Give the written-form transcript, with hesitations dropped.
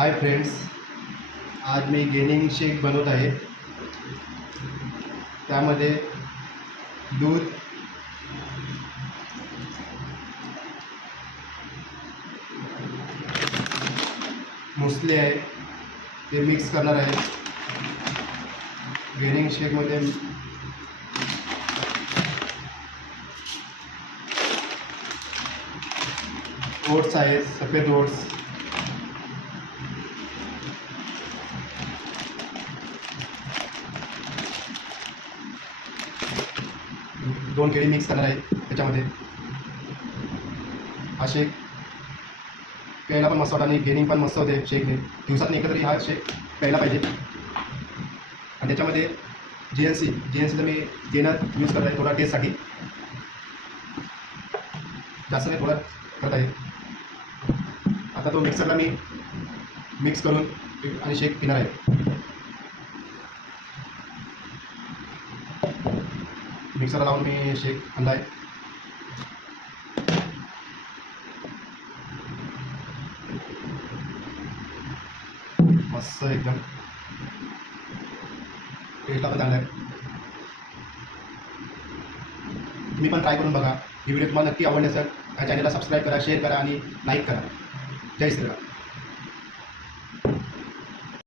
Hi friends, आज मी gaining शेक बनवत आहे। त्यामध्ये दूध, मुसली आहे ते मिक्स करणार आहे। गेनिंग शेकमध्ये ओट्स आहेत, सफेद ओट्स, दोन केळी मिक्स करणार आहे त्याच्यामध्ये। हा शेक प्यायला पण मस्त होता आणि गेनिंग पण मस्त होते शेकने। दिवसातून एकदा तरी हा शेक प्यायला पाहिजे। आणि त्याच्यामध्ये जीएनसीचं मी गेनर यूज करत आहे थोडा टेस्टसाठी, जास्त नाही थोडा करत आहे। आता तो मिक्सरला मी मिक्स करून आणि शेक पिणार आहे। मिक्सरला लावून मी शेक आणला आहे। मस्त एकदम टेस्टला पण चांगला आहे। तुम्ही पण ट्राय करून बघा। ही व्हिडिओ तुम्हाला नक्की आवडली असेल, या चॅनलला सबस्क्राईब करा, शेअर करा आणि लाईक करा। जय श्रीराम।